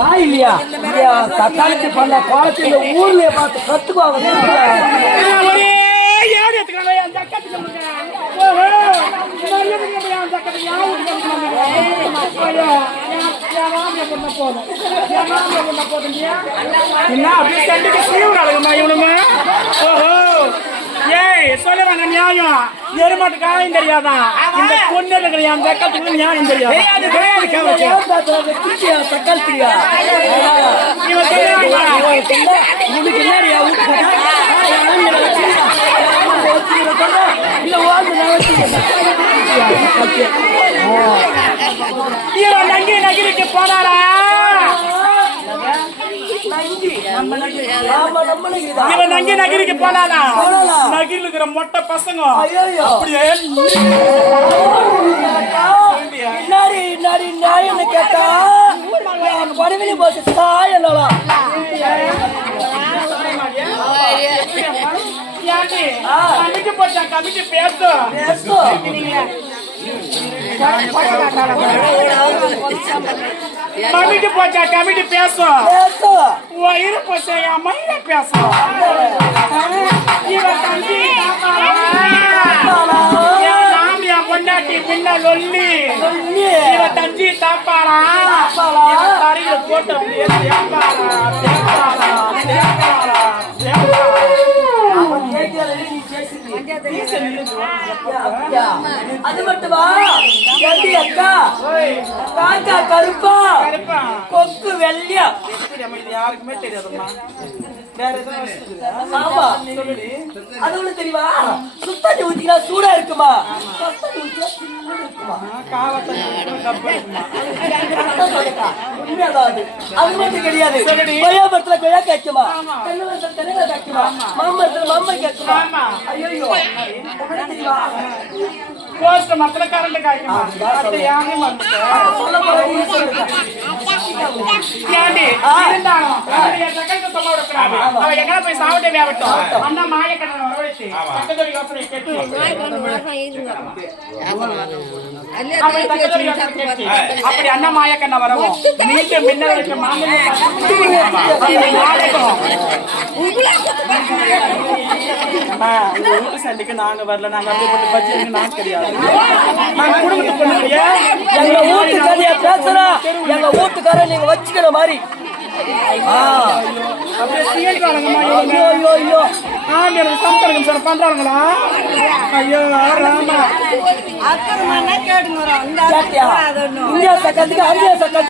தாய் இல்லையா தக்காளி பண்ண குளத்துல ஊர்லயே பார்த்து கத்துக்குவாங்க. சொல்லுவாங்க நியாயம் எருமாட்டு காயம் தெரியாதா? இந்த பொண்ணு என் தக்கத்துக்கு நியாயம் தெரியாது. தக்காளியா நங்கி நகிரிக்கு போனாரா? இவன் நங்கி நகிரிக்கு போனானா? நகிரில் இருக்கிற மொட்டை பசங்க அப்படியே நியாயம் கேட்டா படவிலி போட்டு சாயலாம். கமிட்டி போச்சா? கமிட்டி பேசும் கமிட்டி போச்சா? கமிட்டி பேசும் வயிறு போச்சா? என் மயில பேசும். இவன் தம்பி என் பொண்டாட்டி பின்ன சொல்லி இவன் தஞ்சி தாப்பாரா தரையில போட்டு அப்படியே அது மட்டுமா அக்கா காக்கா கருப்பா கொக்கு வெள்ளையா யாருக்குமே தெரியாதுமா. ஆமா அது தெரியுமா? சுத்தண்ணி ஊத்தினா சூடா இருக்குமா? அது மட்டும் கிடையாது. கொய்யாமரத்துல கொய்யா காய்க்குமா? தென்னை காய்க்குமா? மாமரத்துல மாம்பழம் காய்க்குமா? ஐயோ போஸ்ட் மரத்துல கரண்ட் காய்க்குமா? எங்க போய் சாப்பிட்டே வியாபட்டும் அண்ணா மாய கடனை வரவழைச்சு யோசனை கேட்டு அப்படி அண்ணா மாய கண்ண வரவும் மீண்டும் மின்னலுக்கு வீட்டு சண்டைக்கு நாங்க வரல. நாங்க பட்ஜெட் நான் கிடையாது. நாங்க குடும்பத்துக்கு எங்க வீட்டுக்காரியா பேசுறோம். எங்க வீட்டுக்கார நீங்க வச்சுக்கிற மாதிரி பண்றாங்களா? ஐயோ ராமா இந்தியா சக்கத்துக்கு அந்தியா சக்கத்து